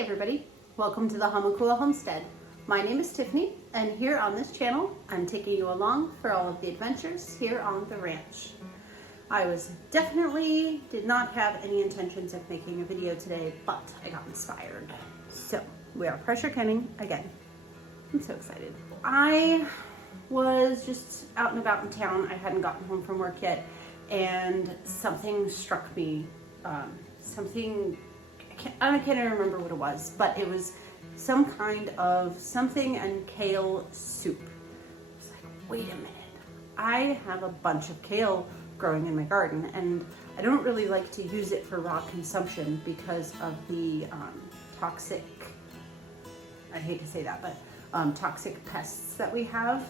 everybody, welcome to the Hamakua Homestead. My name is Tiffany, and here on this channel I'm taking you along for all of the adventures here on the ranch. I did not have any intentions of making a video today, but I got inspired. So we are pressure canning again. I'm so excited. I was just out and about in town. I hadn't gotten home from work yet, and something struck me. I can't even remember what it was, but it was some kind of something and kale soup. I was like, wait a minute. I have a bunch of kale growing in my garden, and I don't really like to use it for raw consumption because of the toxic, I hate to say that, but toxic pests that we have.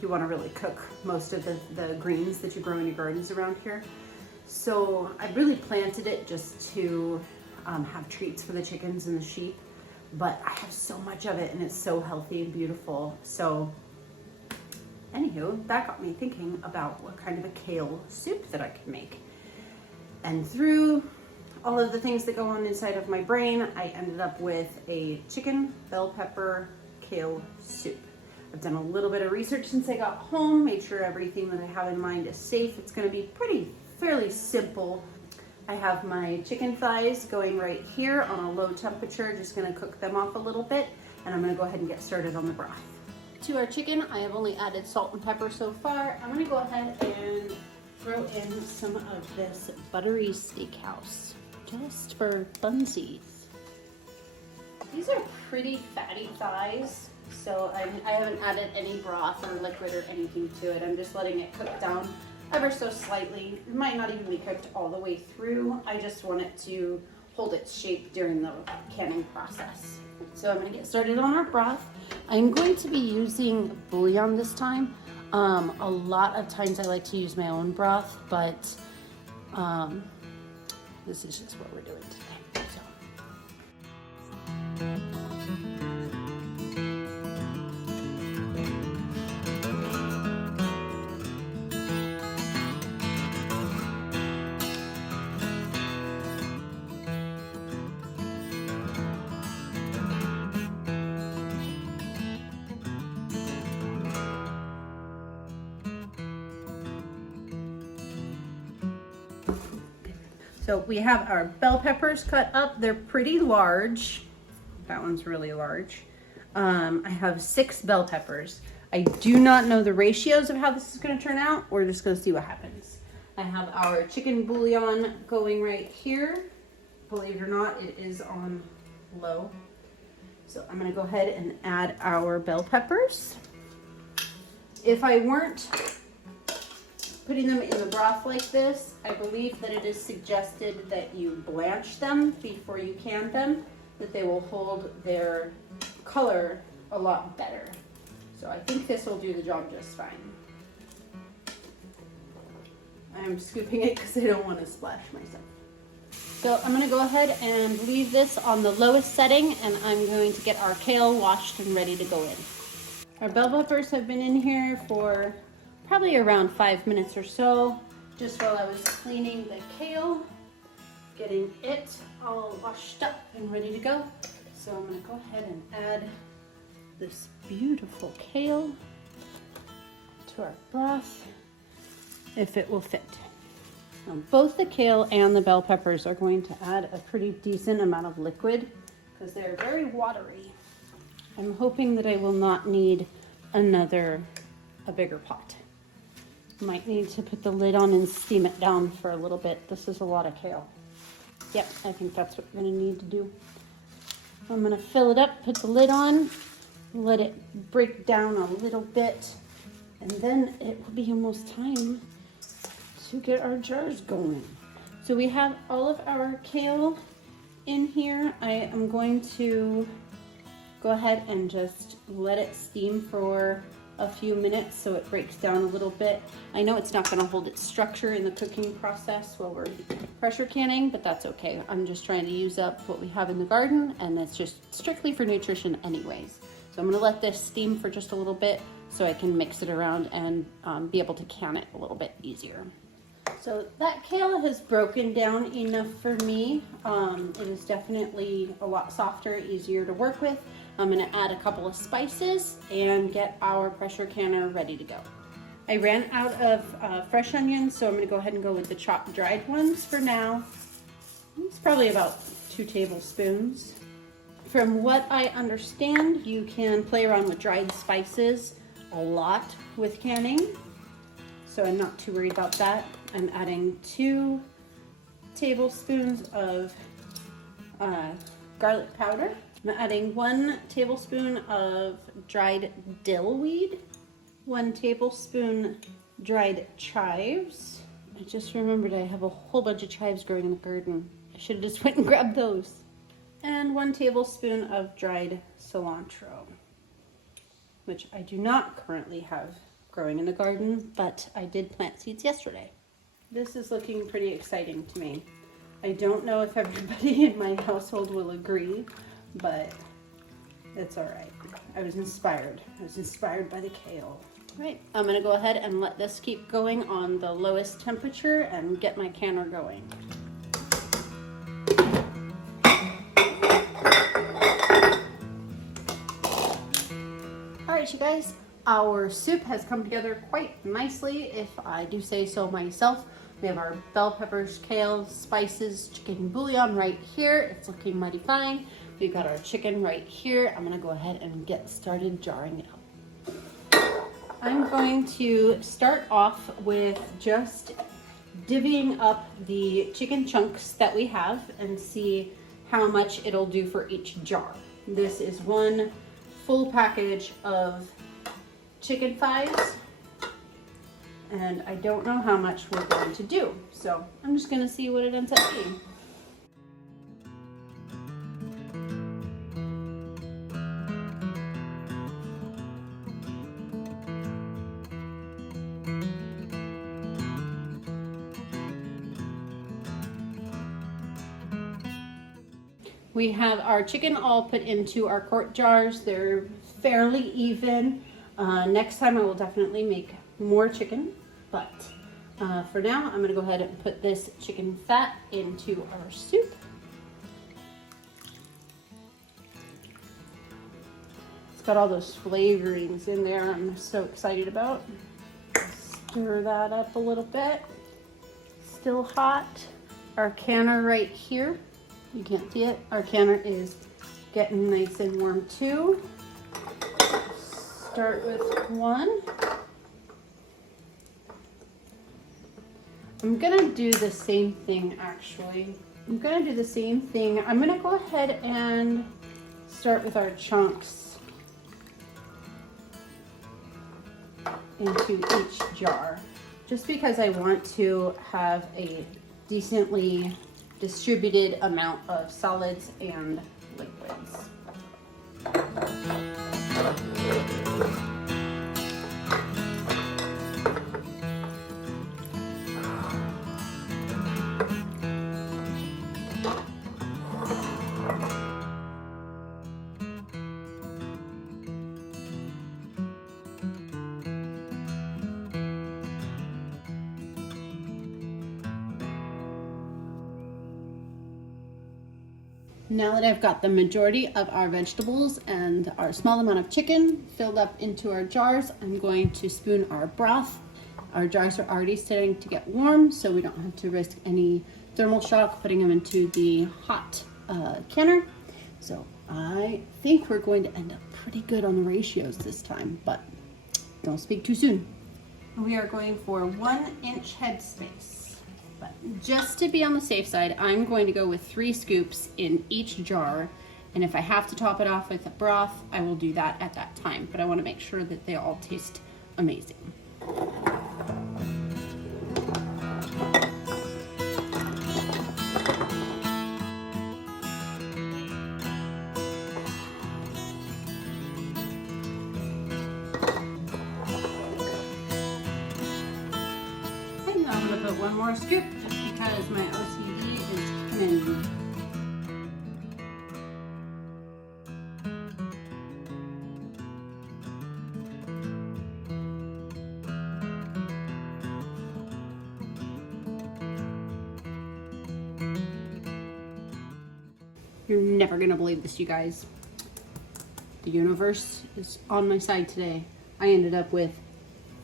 You want to really cook most of the greens that you grow in your gardens around here. So I really planted it just to have treats for the chickens and the sheep, but I have so much of it and it's so healthy and beautiful. So anywho, that got me thinking about what kind of a kale soup that I could make. And through all of the things that go on inside of my brain, I ended up with a chicken bell pepper kale soup. I've done a little bit of research since I got home, made sure everything that I have in mind is safe. It's going to be fairly simple. I have my chicken thighs going right here on a low temperature, just going to cook them off a little bit, and I'm going to go ahead and get started on the broth. To our chicken, I have only added salt and pepper so far. I'm going to go ahead and throw in some of this buttery steakhouse, just for funsies. These are pretty fatty thighs, so I haven't added any broth or liquid or anything to it. I'm just letting it cook down ever so slightly. It might not even be cooked all the way through. I just want it to hold its shape during the canning process. So I'm going to get started on our broth. I'm going to be using bouillon this time. A lot of times I like to use my own broth, but this is just what we're doing today. So we have our bell peppers cut up. They're pretty large. That one's really large. I have 6 bell peppers. I do not know the ratios of how this is going to turn out. We're just going to see what happens. I have our chicken bouillon going right here. Believe it or not, it is on low. So I'm going to go ahead and add our bell peppers. If I weren't putting them in the broth like this, I believe that it is suggested that you blanch them before you can them, that they will hold their color a lot better. So I think this will do the job just fine. I'm scooping it because I don't want to splash myself. So I'm going to go ahead and leave this on the lowest setting, and I'm going to get our kale washed and ready to go in. Our bell peppers have been in here for probably around 5 minutes or so, just while I was cleaning the kale, getting it all washed up and ready to go. So I'm going to go ahead and add this beautiful kale to our broth, if it will fit. Now, both the kale and the bell peppers are going to add a pretty decent amount of liquid because they're very watery. I'm hoping that I will not need a bigger pot. Might need to put the lid on and steam it down for a little bit. This is a lot of kale. Yep, I think that's what we're going to need to do. I'm going to fill it up, put the lid on, let it break down a little bit, and then it will be almost time to get our jars going. So we have all of our kale in here. I am going to go ahead and just let it steam for a few minutes so it breaks down a little bit. I know it's not going to hold its structure in the cooking process while we're pressure canning, but that's okay. I'm just trying to use up what we have in the garden, and it's just strictly for nutrition anyways. So I'm going to let this steam for just a little bit so I can mix it around and be able to can it a little bit easier. So that kale has broken down enough for me. It is definitely a lot softer, easier to work with. I'm gonna add a couple of spices and get our pressure canner ready to go. I ran out of fresh onions, so I'm gonna go ahead and go with the chopped dried ones for now. It's probably about 2 tablespoons. From what I understand, you can play around with dried spices a lot with canning, so I'm not too worried about that. I'm adding 2 tablespoons of garlic powder. I'm adding 1 tablespoon of dried dill weed, 1 tablespoon dried chives. I just remembered I have a whole bunch of chives growing in the garden. I should have just went and grabbed those. And 1 tablespoon of dried cilantro, which I do not currently have growing in the garden, but I did plant seeds yesterday. This is looking pretty exciting to me. I don't know if everybody in my household will agree, but it's all right. I was inspired. I was inspired by the kale. All right, I'm gonna go ahead and let this keep going on the lowest temperature and get my canner going. All right, you guys, our soup has come together quite nicely, if I do say so myself. We have our bell peppers, kale, spices, chicken bouillon right here. It's looking mighty fine. We've got our chicken right here. I'm gonna go ahead and get started jarring it up. I'm going to start off with just divvying up the chicken chunks that we have and see how much it'll do for each jar. This is 1 full package of chicken thighs, and I don't know how much we're going to do, so I'm just gonna see what it ends up being. We have our chicken all put into our quart jars. They're fairly even. Next time I will definitely make more chicken, but for now I'm gonna go ahead and put this chicken fat into our soup. It's got all those flavorings in there I'm so excited about. Stir that up a little bit. Still hot. Our canner right here. You can't see it. Our canner is getting nice and warm too. Start with 1. I'm gonna do the same thing actually. I'm gonna go ahead and start with our chunks into each jar, just because I want to have a decently distributed amount of solids and liquids. Now that I've got the majority of our vegetables and our small amount of chicken filled up into our jars, I'm going to spoon our broth. Our jars are already starting to get warm, so we don't have to risk any thermal shock putting them into the hot canner. So I think we're going to end up pretty good on the ratios this time, but don't speak too soon. We are going for 1 inch headspace. But just to be on the safe side, I'm going to go with 3 scoops in each jar. And if I have to top it off with a broth, I will do that at that time. But I want to make sure that they all taste amazing. And I'm going to put 1 more scoop just because my OCD is coming. You're never gonna believe this, you guys. The universe is on my side today. I ended up with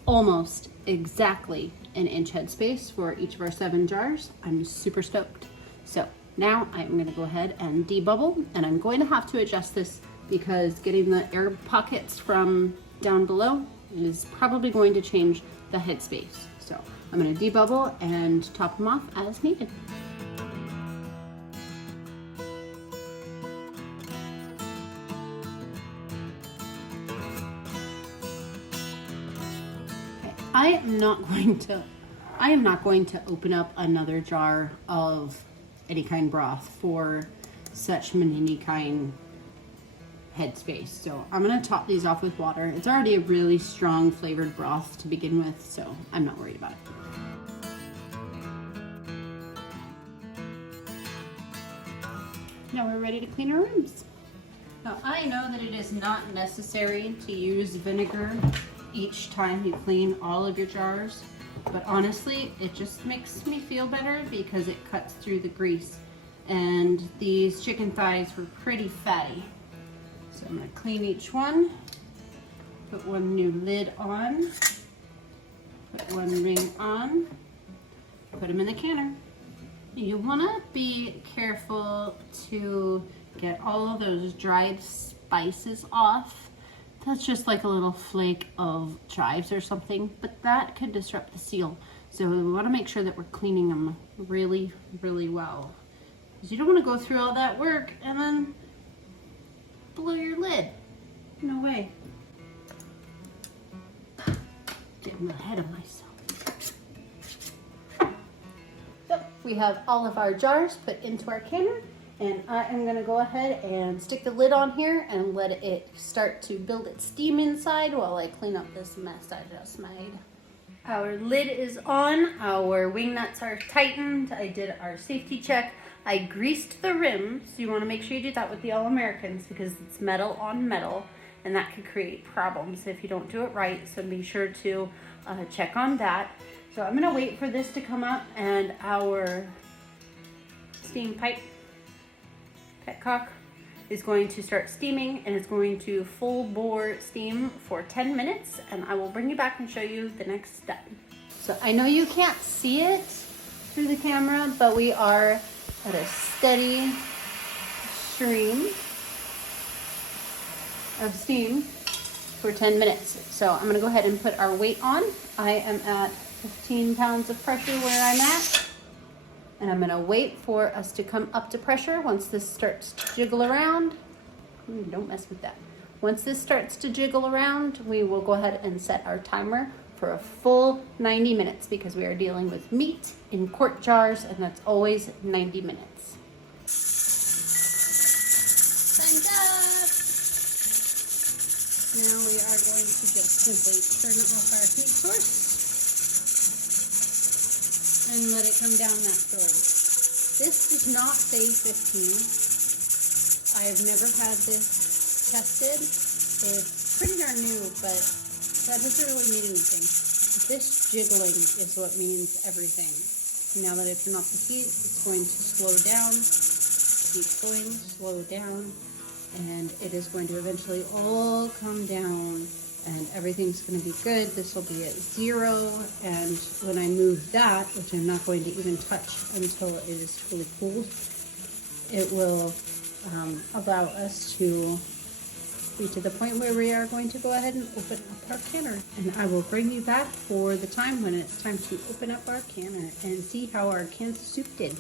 almost exactly an inch headspace for each of our 7 jars. I'm super stoked. So now I'm gonna go ahead and debubble, and I'm going to have to adjust this because getting the air pockets from down below is probably going to change the headspace. So I'm gonna debubble and top them off as needed. I am not going to open up another jar of any kind broth for such mini kind headspace. So I'm gonna top these off with water. It's already a really strong flavored broth to begin with, so I'm not worried about it. Now we're ready to clean our rooms. Now I know that it is not necessary to use vinegar each time you clean all of your jars, but honestly it just makes me feel better because it cuts through the grease, and these chicken thighs were pretty fatty. So I'm going to clean each one, put one new lid on, put one ring on, put them in the canner. You want to be careful to get all of those dried spices off. That's just like a little flake of chives or something, but that could disrupt the seal. So we want to make sure that we're cleaning them really, really well. Because you don't want to go through all that work and then blow your lid. No way. Getting ahead of myself. So we have all of our jars put into our canner. And I am gonna go ahead and stick the lid on here and let it start to build its steam inside while I clean up this mess I just made. Our lid is on, our wing nuts are tightened, I did our safety check, I greased the rim, so you wanna make sure you do that with the All-Americans because it's metal on metal and that could create problems if you don't do it right, so be sure to check on that. So I'm gonna wait for this to come up, and our steam pipe petcock is going to start steaming, and it's going to full bore steam for 10 minutes, and I will bring you back and show you the next step. So I know you can't see it through the camera, but we are at a steady stream of steam for 10 minutes. So I'm gonna go ahead and put our weight on. I am at 15 pounds of pressure where I'm at. And I'm gonna wait for us to come up to pressure. Once this starts to jiggle around, don't mess with that. Once this starts to jiggle around, we will go ahead and set our timer for a full 90 minutes because we are dealing with meat in quart jars, and that's always 90 minutes. Time's up. Now we are going to just simply turn off our heat source and let it come down naturally. This does not say 15. I have never had this tested. It's pretty darn new, but that doesn't really mean anything. This jiggling is what means everything. Now that I turn off the heat, it's going to slow down, keep going, slow down, and it is going to eventually all come down. And everything's going to be good. This will be at 0, and when I move that, which I'm not going to even touch until it is fully cooled, it will allow us to be to the point where we are going to go ahead and open up our canner. And I will bring you back for the time when it's time to open up our canner and see how our Kansas soup did.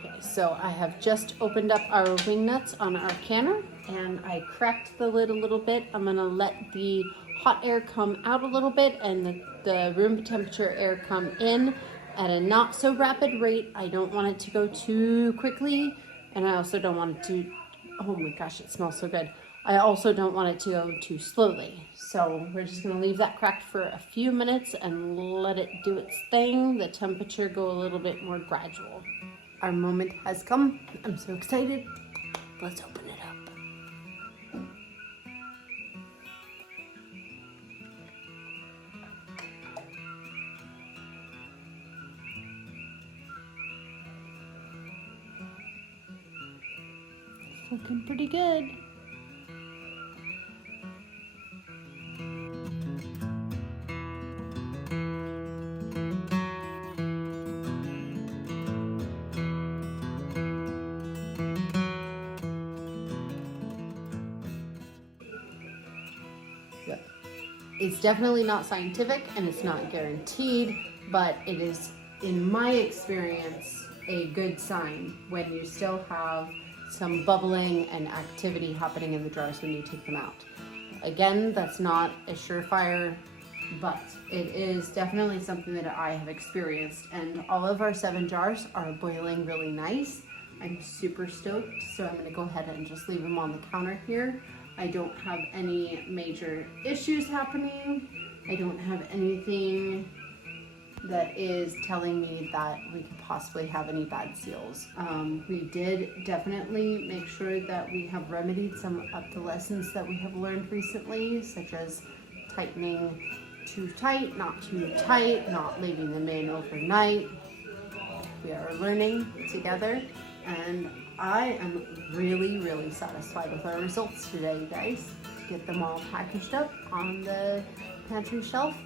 Okay, so I have just opened up our wing nuts on our canner, and I cracked the lid a little bit. I'm gonna let the hot air come out a little bit and the room temperature air come in at a not so rapid rate. I don't want it to go too quickly, and I also don't want it to, oh my gosh, it smells so good. I also don't want it to go too slowly. So we're just gonna leave that cracked for a few minutes and let it do its thing, the temperature go a little bit more gradual. Our moment has come. I'm so excited. Let's open it up. Looking pretty good. It's definitely not scientific and it's not guaranteed, but it is, in my experience, a good sign when you still have some bubbling and activity happening in the jars when you take them out. Again, that's not a surefire, but it is definitely something that I have experienced, and all of our 7 jars are boiling really nice. I'm super stoked, so I'm gonna go ahead and just leave them on the counter here. I don't have any major issues happening. I don't have anything that is telling me that we could possibly have any bad seals. We did definitely make sure that we have remedied some of the lessons that we have learned recently, such as tightening too tight, not too tight, not leaving them in overnight. We are learning together, and I am really, really satisfied with our results today, guys. Get them all packaged up on the pantry shelf